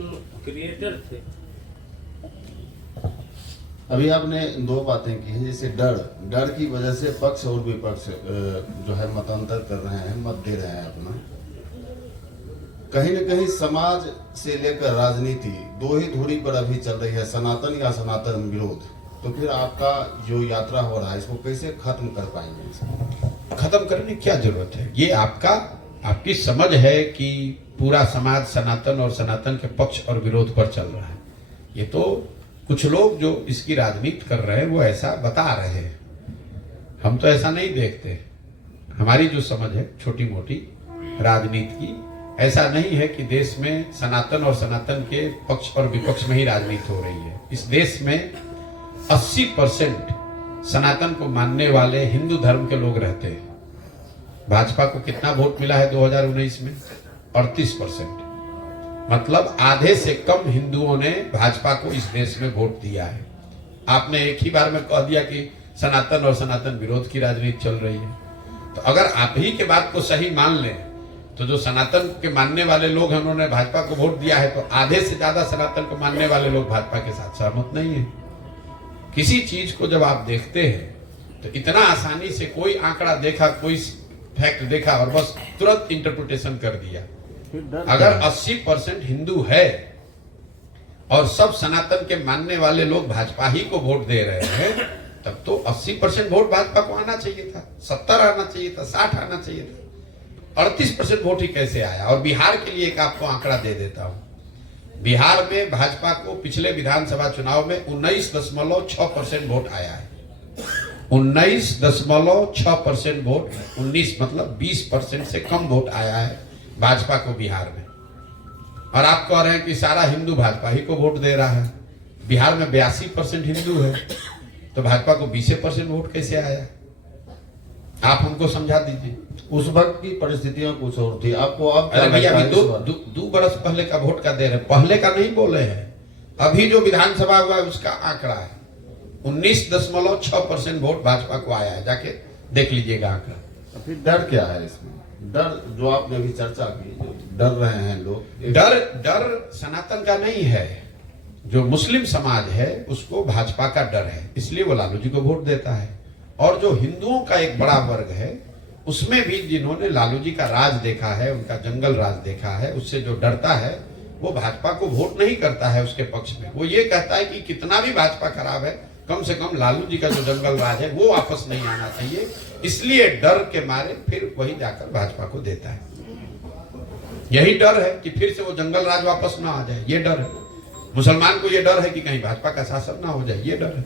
Creator थे। अभी आपने दो बातें की हैं, जैसे डर की वजह से पक्ष और विपक्ष जो है मतांतर कर रहे हैं, मत दे रहे हैं अपना। कहीं न कहीं समाज से लेकर राजनीति दो ही धुरी पर अभी चल रही है, सनातन या सनातन विरोध। तो फिर आपका जो यात्रा हो रहा है इसको कैसे खत्म कर पाएंगे? खत्म करने की क्या जरूरत है? ये आपकी समझ है कि पूरा समाज सनातन और सनातन के पक्ष और विरोध पर चल रहा है। ये तो कुछ लोग जो इसकी राजनीति कर रहे हैं वो ऐसा बता रहे हैं, हम तो ऐसा नहीं देखते। हमारी जो समझ है छोटी मोटी राजनीति की, ऐसा नहीं है कि देश में सनातन और सनातन के पक्ष और विपक्ष में ही राजनीति हो रही है। इस देश में 80% सनातन को मानने वाले हिंदू धर्म के लोग रहते हैं। भाजपा को कितना वोट मिला है 2019 में? 38%। मतलब आधे से कम हिंदुओं ने भाजपा को इस देश में वोट दिया है। आपने एक ही बार में कह दिया कि सनातन और सनातन विरोध की राजनीति चल रही है। तो अगर आप ही के बात को सही मान लें तो जो सनातन के मानने वाले लोग हैं उन्होंने भाजपा को वोट दिया है, तो आधे से ज्यादा सनातन को मानने वाले लोग भाजपा के साथ सहमत नहीं है। किसी चीज को जब आप देखते हैं तो इतना आसानी से कोई आंकड़ा देखा, कोई फैक्ट देखा और बस तुरंत इंटरप्रिटेशन कर दिया। अगर 80% हिंदू है और सब सनातन के मानने वाले लोग भाजपा ही को वोट दे रहे हैं, तब तो 80% वोट भाजपा को आना चाहिए था, 70 आना चाहिए था, 60 आना चाहिए था। 38% वोट ही कैसे आया? और बिहार के लिए एक आपको आंकड़ा दे देता हूं। बिहार में भाजपा को पिछले विधानसभा चुनाव में 19.6% वोट आया है। 19.6% वोट, 19 मतलब 20% से कम वोट आया है भाजपा को बिहार में। और आप कह रहे हैं कि सारा हिंदू भाजपा ही को वोट दे रहा है। बिहार में 82% हिंदू है, तो भाजपा को 20% वोट कैसे आया? आप हमको समझा दीजिए। उस वक्त की परिस्थितियां कुछ और थी। आपको अब अरे भैया, अभी दो बरस पहले का वोट का दे रहे, पहले का नहीं बोले हैं। अभी जो विधानसभा हुआ है उसका आंकड़ा है 19.6% वोट भाजपा को आया है। जाके देख लीजिएगा आंकड़ा। तो फिर डर क्या है इसमें? डर जो आपने अभी चर्चा की, जो डर रहे हैं लोग, डर सनातन का नहीं है। जो मुस्लिम समाज है उसको भाजपा का डर है, इसलिए वो लालू जी को वोट देता है। और जो हिंदुओं का एक बड़ा वर्ग है उसमें भी जिन्होंने लालू जी का राज देखा है, उनका जंगल राज देखा है, उससे जो डरता है वो भाजपा को वोट नहीं करता है उसके पक्ष में। वो ये कहता है कि कितना भी भाजपा खराब है, कम से कम लालू जी का जो जंगल राज है वो वापस नहीं आना चाहिए। इसलिए डर के मारे फिर वही जाकर भाजपा को देता है। यही डर है कि फिर से वो जंगल राज वापस ना आ जाए, ये डर है। मुसलमान को ये डर है कि कहीं भाजपा का शासन ना हो जाए, ये डर है।